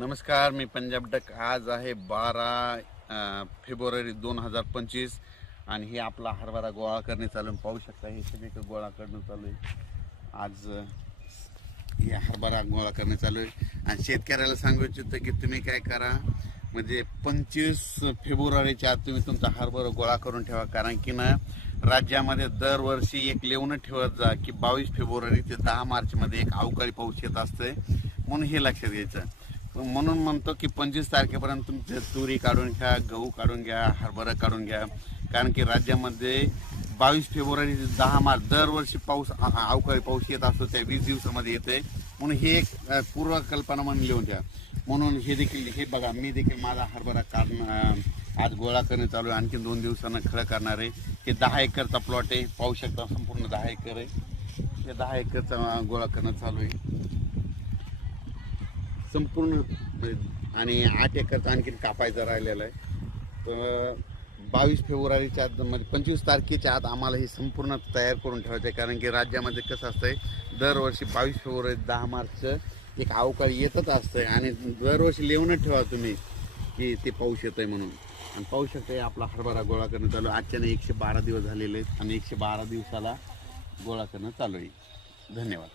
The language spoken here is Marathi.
नमस्कार मी पंजाब डक. आज आहे बारा फेब्रुवारी दोन हजार पंचवीस आणि हे आपला हरभरा गोळा करणे चालू पाहू शकता हे सगळीकडे गोळा करणं चालू आहे. आज हे हरभरा गोळा करणे चालू आहे. आणि शेतकऱ्याला सांगू इच्छितो की तुम्ही काय करा म्हणजे पंचवीस फेब्रुवारीच्या आत तुम्ही तुमचा हरभरा गोळा करून ठेवा. कारण की ना राज्यामध्ये दरवर्षी एक लेवणं ठेवत जा की बावीस फेब्रुवारी ते दहा मार्चमध्ये एक अवकाळी पाऊस येत असतंय. म्हणून हे लक्षात घ्यायचं. म्हणून म्हणतो की पंचवीस तारखेपर्यंत तुमचे तुरी काढून घ्या गहू काढून घ्या हरभरा काढून घ्या. कारण की राज्यामध्ये बावीस फेब्रुवारी दहा मार्च दरवर्षी पाऊस अवकाळी पाऊस येत असतो त्या वीस दिवसामध्ये येते म्हणून हे एक पूर्वकल्पना म्हणून लिहून द्या म्हणून हे देखील हे बघा मी देखील माझा हरभरा काढणं आज गोळा करणे चालू आहे. आणखी दोन दिवसानं खळं करणार आहे. हे दहा एकरचा प्लॉट आहे. पाहू शकता संपूर्ण दहा एकर आहे. हे दहा एकरचा गोळा करणं चालू आहे. संपूर्ण म्हणजे आणि आठ एकरचा आणखीन कापायचा राहिलेला आहे. तर बावीस फेब्रुवारीच्या आत म्हणजे पंचवीस तारखेच्या आत आम्हाला हे संपूर्ण तयार करून ठेवायचं आहे. कारण की राज्यामध्ये कसं असतंय दरवर्षी बावीस फेब्रुवारी दहा मार्चचं एक अवकाळी येतच असतंय. आणि दरवर्षी लिहूनच ठेवा तुम्ही की ते पाऊस येत आहे म्हणून. आणि पाहू शकता आहे आपला हरभरा गोळा करणं चालू आहे. आजच्याने एकशे बारा दिवस झालेले आहेत आणि एकशे बारा दिवसाला गोळा करणं चालू आहे. धन्यवाद.